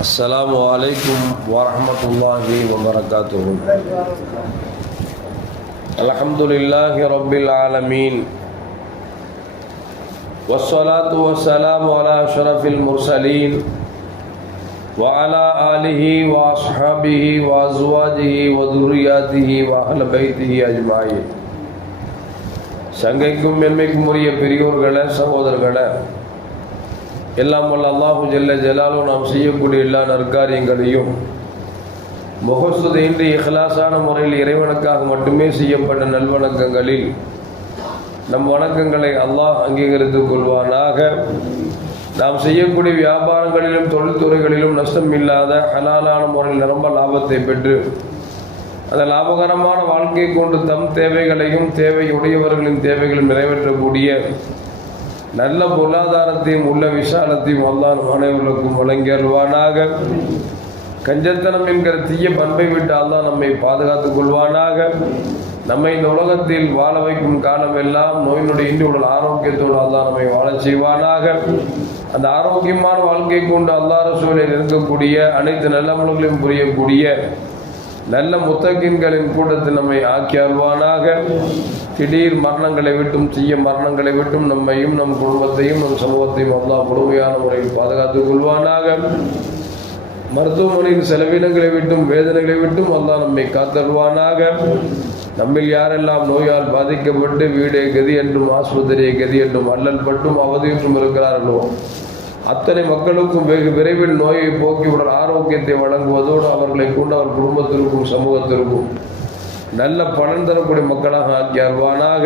السلام عليكم ورحمة الله وبركاته. الحمد لله رب العالمين والصلاة والسلام على أشرف المرسلين وعلى آله وأصحابه وأزواجه وذرياته وأهل بيته أجمعين. சங்கைக்கும் மென்மைக்கும் உரிய பெரியோர்களே, சகோதரர்களே, எல்லாம் வல்ல அல்லாஹு ஜல்ல ஜலாலும் நாம் செய்யக்கூடிய எல்லா நற்காரியங்களையும் முகஸ்துதையின்றி இஹ்லாஸான முறையில் இறைவனுக்காக மட்டுமே செய்யப்பட்ட நல்வணக்கங்களில் நம் வணக்கங்களை அல்லாஹ் அங்கீகரித்துக் கொள்வானாக. நாம் செய்யக்கூடிய வியாபாரங்களிலும் தொழில்துறைகளிலும் நஷ்டம் இல்லாத ஹலாலான முறையில் நிரம்ப லாபத்தை பெற்று அந்த லாபகரமான வாழ்க்கை கொண்டு தம் தேவைகளையும் தேவையுடையவர்களின் தேவைகளையும் நிறைவேற்றக்கூடிய நல்ல பொருளாதாரத்தையும் உள்ள விசாலத்தையும் அல்லாஹ் அனைவருக்கும் வழங்கி அருள்வானாக. கஞ்சத்தனம் என்கிற தீய பண்பை விட்டு அல்லாஹ் நம்மை பாதுகாத்துக் கொள்வானாக. நம்மை இந்த உலகத்தில் வாழ வைக்கும் காலம் எல்லாம் நோயினுடைய இன்றி உடல் ஆரோக்கியத்தோடு அல்லாஹ் நம்மை வாழச் செய்வானாக. அந்த ஆரோக்கியமான வாழ்க்கை கொண்டு அல்லாஹ் ரசூலில் இருக்கக்கூடிய அனைத்து நல்லமல்களையும் புரியக்கூடிய நல்ல முத்தகின்களின் கூட்டத்தில் நம்மை ஆக்கி அருள்வானாக. திடீர் மரணங்களை விட்டும் தீய மரணங்களை விட்டும் நம்மையும் நம் குடும்பத்தையும் நம் சமூகத்தையும் அல்லாஹ் முழுமையான முறையில் பாதுகாத்துக் கொள்வானாக. மருத்துவமனையின் செலவினங்களை விட்டும் வேதனைகளை விட்டும் அல்லாஹ் நம்மை காத்தருள்வானாக. நம்மில் யாரெல்லாம் நோயால் பாதிக்கப்பட்டு வீடே கதி என்றும் ஆஸ்பத்திரியை கதி என்றும் அல்லல் பட்டும் அவதியுற்றும் இருக்கிறார்களோ அத்தனை மக்களுக்கும் வெகு விரைவில் நோயை போக்கி உடல் ஆரோக்கியத்தை வழங்குவதோடு அவர்களை கொண்டு அவர் குடும்பத்திற்கும் சமூகத்திற்கும் நல்ல பலன் தரக்கூடிய மக்களாக ஆக்கி அருள்வானாக.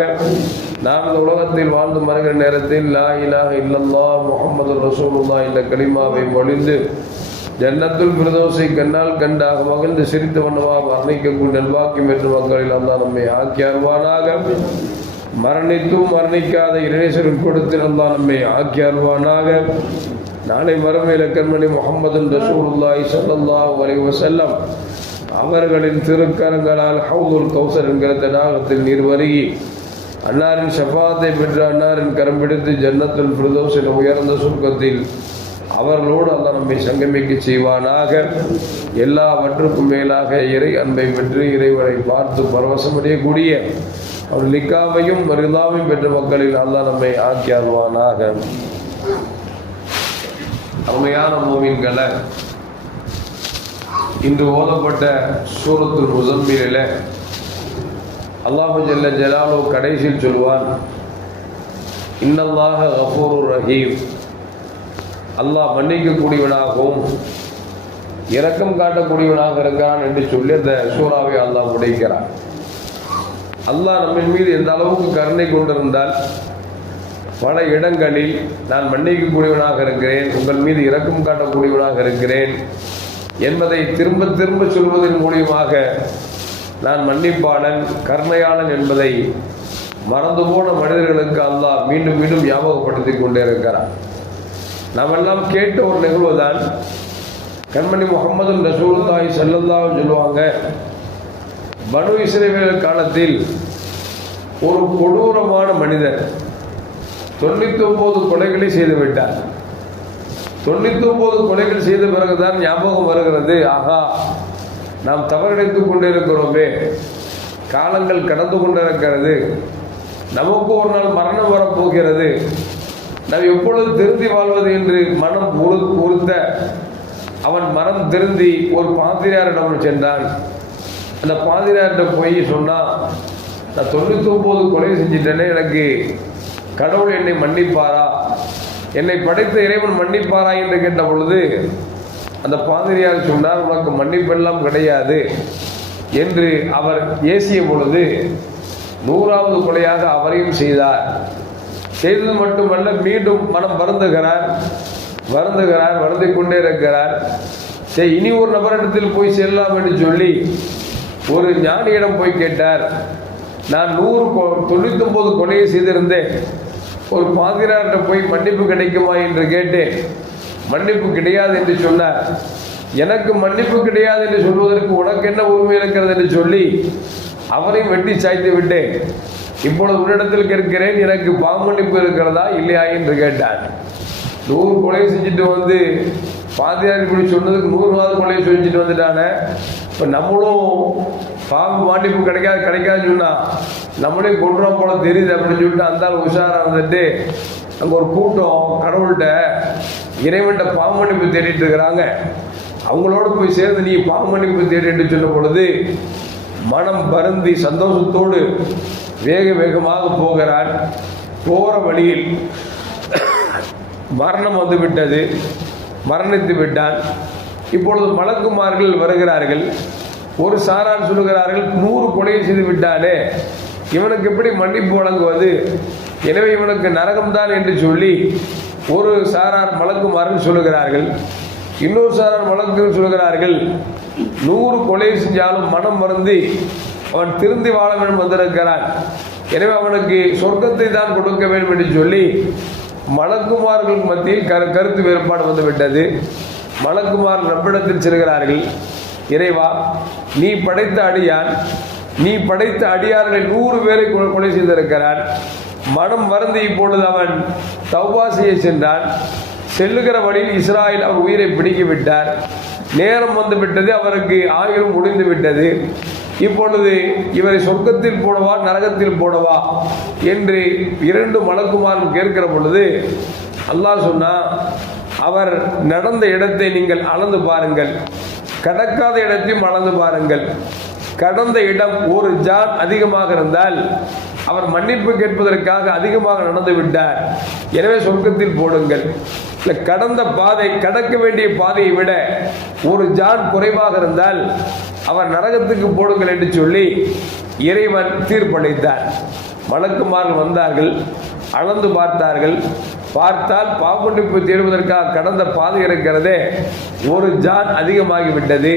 நாம் இந்த உலகத்தில் வாழ்ந்து மறைகிற நேரத்தில் லா இலாஹ இல்லல்லாஹ் முஹம்மது ரசூலுல்லாஹ் என்ற கலிமாவை மொழிந்து ஜன்னத்துல் ஃபிர்தௌஸை கண்ணால் கண்டாக மகிழ்ந்து சிரித்து வண்ணமாக மரணிக்கக்கூடிய நல்வாக்கியம் என்ற மக்களில் அல்லாஹ் நம்மை ஆக்கி அருள்வானாக. மரணித்தும் மரணிக்காத இறைசரின் கொடுத்தில் அல்லாஹ் நம்மை ஆக்கி அருள்வானாக. நாளை மறுமையில கண்மணி முஹம்மது ரசூலுல்லாஹி ஸல்லல்லாஹு அலைஹி வஸல்லம் அவர்களின் திருக்கரங்களால் ஹவுதுல் கௌசர் என்கிற தடாகத்தில் நீர் வருகி அன்னாரின் ஷஃபாத்தை பெற்று அன்னாரின் கரம் பிடித்து ஜன்னத்துல் ஃபிர்தௌஸ் என்ற உயர்ந்த சுருக்கத்தில் அவர்களோடு அல்லாஹ் நம்மை சங்கமிக்க செய்வானாக. எல்லாவற்றுக்கும் மேலாக இறை அன்பை பெற்று இறைவனை பார்த்து பரவசமடையக்கூடிய அவர் லிக்காவையும் ரிதாவையும் பெற்ற மக்களில் அல்லாஹ் நம்மை ஆக்கி அருள்வானாக. அருமையான மூமின்களை, இன்று ஓதப்பட்ட சூரத்துல் முஸம்மிலில் அல்லாஹு ஜல்ல ஜலாலு கடைசியில் சொல்வான், இன்னல்லாஹ கஃபூருர் ரஹீம், அல்லாஹ் மன்னிக்கக்கூடியவனாகவும் இரக்கம் காட்டக்கூடியவனாக இருக்கிறான் என்று சொல்லி அந்த சூறாவை அல்லாஹ் உடைக்கிறான். அல்லாஹ் நம்மின் மீது எந்த அளவுக்கு கருணை கொண்டிருந்தால் பல இடங்களில் நான் மன்னிக்கக்கூடியவனாக இருக்கிறேன், உங்கள் மீது இரக்கம் காட்டக்கூடியவனாக இருக்கிறேன் என்பதை திரும்ப திரும்ப சொல்வதன் மூலியமாக நான் மன்னிப்பாளன் கருணையாளன் என்பதை மறந்து போன மனிதர்களுக்கு அல்லாஹ் மீண்டும் மீண்டும் ஞாபகப்படுத்தி கொண்டே இருக்கிறான். நாம் எல்லாம் கேட்ட ஒரு நிகழ்வுதான் கண்மணி முஹம்மது ரசூலுல்லாஹி ஸல்லல்லாஹு அலைஹி சொல்லுவாங்க, பனு இஸ்ரவேல் காலத்தில் ஒரு கொடூரமான மனிதர் 99 கொலைகளை செய்து விட்டார். 99 கொலைகள் செய்த பிறகுதான் ஞாபகம் வருகிறது, ஆகா நாம் தவறடைத்துக் கொண்டே இருக்கிறோமே, காலங்கள் கடந்து கொண்டிருக்கிறது, நமக்கு ஒரு நாள் மரணம் வரப்போகிறது, நாம் எப்பொழுது திருந்தி வாழ்வது என்று மனம் உறுத்த அவன் மனம் திருந்தி ஒரு பாதிரியாரிடம் சென்றான். அந்த பாதிரியார்கிட்ட போய் சொன்னா, நான் 99 கொலை செஞ்சிட்டேனே, எனக்கு கடவுள் என்னை மன்னிப்பாரா, என்னை படைத்த இறைவன் மன்னிப்பாரா என்று கேட்ட பொழுது அந்த பாதிரியார் சொன்னார், உனக்கு மன்னிப்பெல்லாம் கிடையாது என்று அவர் ஏசிய பொழுது 100வது கொலையாக அவரையும் செய்தார். செய்தது மட்டுமல்ல, மீண்டும் மனம் வருந்துகிறார், வருந்திக் கொண்டே இருக்கிறார். சரி, இனி ஒரு நபரிடத்தில் போய் செல்லலாம் என்று சொல்லி ஒரு ஞானியிடம் போய் கேட்டார், நான் 99 கொலையை செய்திருந்தேன், ஒரு பாதிரியார்கிட்ட போய் மன்னிப்பு கிடைக்குமா என்று கேட்டேன், மன்னிப்பு கிடையாது என்று சொன்னார். எனக்கு மன்னிப்பு கிடையாது என்று சொல்வதற்கு உனக்கு என்ன உரிமை இருக்கிறது என்று சொல்லி அவரையும் வெட்டி சாய்த்து விட்டேன். இப்பொழுது உன்னிடத்தில் கேட்கிறேன், எனக்கு பாவமன்னிப்பு இருக்கிறதா இல்லையா என்று கேட்டார். 100 கொலை செஞ்சுட்டு வந்து பாதியார் இப்படி சொன்னதுக்கு 100 கொலையை சொல்லிச்சுட்டு வந்துட்டானே. இப்போ நம்மளும் பாம்பு மாண்டிப்பு கிடைக்காதுன்னு சொன்னா நம்மளே கொண்டுறோம் போல தெரியுது அப்படின்னு சொல்லிட்டு அந்த உஷாரா வந்துட்டு அங்கே ஒரு கூட்டம் கடவுள்கிட்ட இறைவன்கிட்ட பாம்பு மன்னிப்பு தேடிட்டு இருக்கிறாங்க. அவங்களோட போய் சேர்ந்து நீ பாம்பு மன்னிப்பு தேடிட்டு சொன்ன பொழுது மனம் வருந்தி சந்தோஷத்தோடு வேகமாக போகிறான். போகிற வழியில் மரணம் வந்து விட்டது, மரணித்து விட்டான். இப்பொழுது மலக்குமார்கள் வருகிறார்கள். ஒரு சாரார் சொல்லுகிறார்கள் 100 கொலையை செய்து விட்டானே, இவனுக்கு எப்படி மன்னிப்பு வழங்குவது, எனவே இவனுக்கு நரகம்தான் என்று சொல்லி ஒரு சாரார் மலக்குமார்கள் சொல்லுகிறார்கள். இன்னொரு சாரார் மலக்குகள் சொல்லுகிறார்கள் 100 கொலை செஞ்சாலும் மனம் வருந்தி அவன் திருந்தி வாழ வேண்டும் வந்திருக்கிறான், எனவே அவனுக்கு சொர்க்கத்தை தான் கொடுக்க வேண்டும் என்று சொல்லி மலக்குமார்களுக்கு மத்தியில் கருத்து வேறுபாடு வந்துவிட்டது. மலக்குமார் ரப்பிடத்தில் செல்கிறார்கள். இறைவா, நீ படைத்த அடியான், நீ படைத்த அடியார்களை 100 பேரை கொலை செய்திருக்கிறான். மனம் வருந்தி இப்பொழுது அவன் தௌபா செய்ய சென்றான். செல்லுகிற வழியில் இஸ்ராயில் அவர் உயிரை பிடிக்க விட்டார். நேரம் வந்து விட்டது, அவருக்கு ஆயுளும் முடிந்து விட்டது. இப்பொழுது இவரை சொர்க்கத்தில் போடவா நரகத்தில் போடவா என்று 2 மலக்குமாரும் கேட்கிற பொழுது அல்லாஹ் சொன்னா, அவர் நடந்த இடத்தை நீங்கள் அளந்து பாருங்கள், கடக்காத இடத்தையும் அளந்து பாருங்கள். கடந்த இடம் 1 ஜான் அதிகமாக இருந்தால் அவர் மன்னிப்பு கேட்பதற்காக அதிகமாக நடந்து விட்டார், எனவே சொர்க்கத்தில் போடுங்கள். இல்லை, கடந்த பாதை, கடக்க வேண்டிய பாதையை விட 1 ஜான் குறைவாக இருந்தால் அவர் நரகத்துக்கு போடுங்கள் என்று சொல்லி இறைவன் தீர்ப்பளித்தார். மலக்குமார்கள் வந்தார்கள், அளந்து பார்த்தார்கள். பார்த்தால் பாவமன்னிப்பு தேடுவதற்காக கடந்த பாதை இருக்கிறதே 1 ஜான் அதிகமாகிவிட்டது.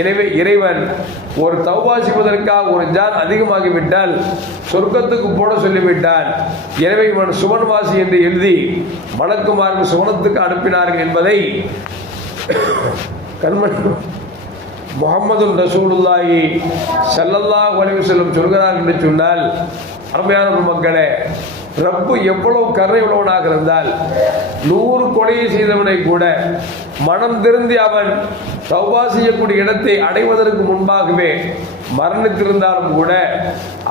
எனவே இறைவன் ஒரு தௌபா செய்வதற்காக 1 ஜான் அதிகமாகிவிட்டால் சொர்க்கத்துக்கு போட சொல்லிவிட்டான். எனவே இவன் சுவன்வாசி என்று எழுதி மலக்குமார்கள் சுவனத்துக்கு அனுப்பினார்கள் என்பதை கண்மணி முஹம்மது ரசூலுல்லாஹி ஸல்லல்லாஹு அலைஹி வஸல்லம் சொல்கிறார் என்று சொன்னால், அருமையான மக்களே, ரப்பு எவ்வளவு கருணை உள்ளவனாக இருந்தால் 100 கொலையை செய்தவனை கூட மனம் திருந்தி அவன் தௌபா செய்யக்கூடிய இடத்தை அடைவதற்கு முன்பாகவே மரணித்திருந்தாலும் கூட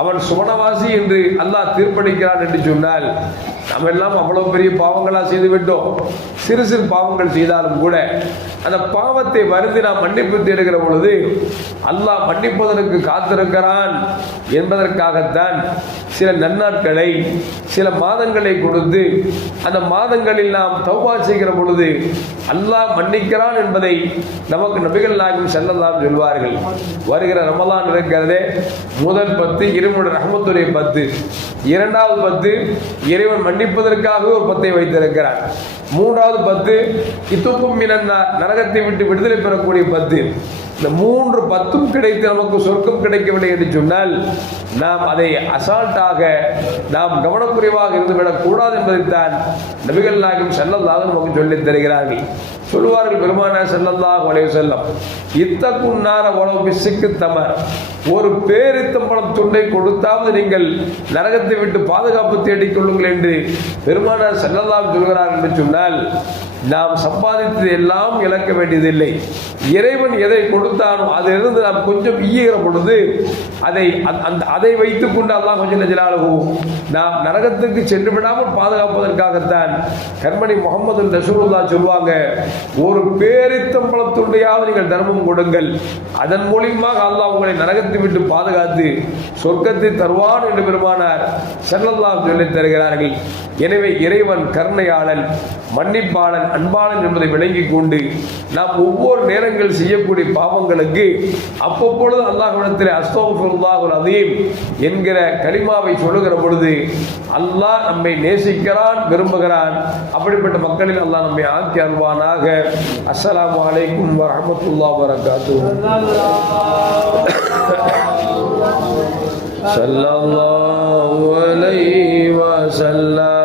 அவன் சுவனவாசி என்று அல்லாஹ் தீர்ப்பளிக்கிறான் என்று சொன்னால், நம்ம எல்லாம் அவ்வளவு பெரிய பாவங்களா செய்து விட்டோம். சிறு சிறு பாவங்கள் செய்தாலும் கூட அந்த பாவத்தை வருந்தி நாம் மன்னிப்பு தேடுகிற பொழுது அல்லாஹ் மன்னிப்பதற்கு காத்திருக்கிறான் என்பதற்காகத்தான் சில நன்னாட்களை, சில மாதங்களை கொடுத்து அந்த மாதங்களில் நாம் தௌபா செய்கிற பொழுது அல்லாஹ் மன்னிக்கிறான் என்பதை நமக்கு நபிகள் நாயகம் ஸல்லல்லாஹு அலைஹி சொல்வார்கள். வருகிற ரமலான் இருக்கிறதே, முதல் 10 இறைவனுடைய ரஹ்மத்துடைய 10, 2வது 10 இறைவன் மன்னிப்பதற்காகவே ஒரு 10ஐ வைத்திருக்கிறார். 3வது 10 இத்துக்கும் மினன்னார், நரகத்தை விட்டு விடுதலை பெறக்கூடிய 10. இந்த 3 10ம் கிடைத்து நமக்கு சொர்க்கம் கிடைக்கவில்லை என்று சொன்னால் நாம் அதை அசால்ட்டாக நாம் கவனக்குறைவாக இருந்துவிடக் கூடாது என்பதைத்தான் நபிகள் நாயகம் ஸல்லல்லாஹு அலைஹி வஸல்லம் சொல்லித் தருகிறார்கள். சொல்வார்கள் பெருமானார் ஸல்லல்லாஹு அலைஹி வஸல்லம், இத்தகுன் நார வலவ் பிஸ்ஸிக்கு தமர், ஒரு பேரித்தம்பழம் துண்டை கொடுத்தாவது நீங்கள் நரகத்தை விட்டு பாதுகாப்பு தேடிக்கொள்ளுங்கள் என்று பெருமானார் ஸல்லல்லாஹு அலைஹி சொல்கிறார்கள் என்று சொன்னால், நாம் சம்பாதித்தது எல்லாம் இழக்க வேண்டியதில்லை. இறைவன் எதை கொடுத்தானோ அதிலிருந்து நாம் கொஞ்சம் ஈகிற பொழுது அதை வைத்துக் கொண்டு அல்லாஹ் கொஞ்சம் நாம் நரகத்துக்கு சென்று விடாமல் பாதுகாப்பதற்காகத்தான் கண்மணி முஹம்மது ரசூலுல்லாஹ் சொல்வாங்க, ஒரு பேரித்தம்பழத்துண்டையாவது நீங்கள் தர்மம் கொடுங்கள், அதன் மூலியமாக அல்லாஹ் உங்களை நரகத்தை விட்டு பாதுகாத்து சொர்க்கத்தை தருவான் என்று பெருமானார் ஸல்லல்லாஹு சொல்லித் தருகிறார்கள். எனவே இறைவன் கருணையாளன், மன்னிப்பாளன், அன்பாளன் என்பதை விளங்கிக் கொண்டு நாம் ஒவ்வொரு நேரங்கள் செய்யக்கூடிய பாவங்களுக்கு அவ்வப்பொழுது அல்லாஹ்விடத்தில் அஸ்தக்ஃபிருல்லாஹுல் அஸீம் என்கிற கலிமாவை சொல்லுகிற பொழுது அல்லாஹ் நம்மை நேசிக்கிறான், விரும்புகிறான். அப்படிப்பட்ட மக்களில் அல்லாஹ் நம்மை ஆக்கி அருள்வானாக. அஸ்ஸலாமு அலைக்கும் வரஹ்மத்துல்லாஹி வபரகாத்துஹு. ஸல்லல்லாஹு அலைஹி வஸல்லம்.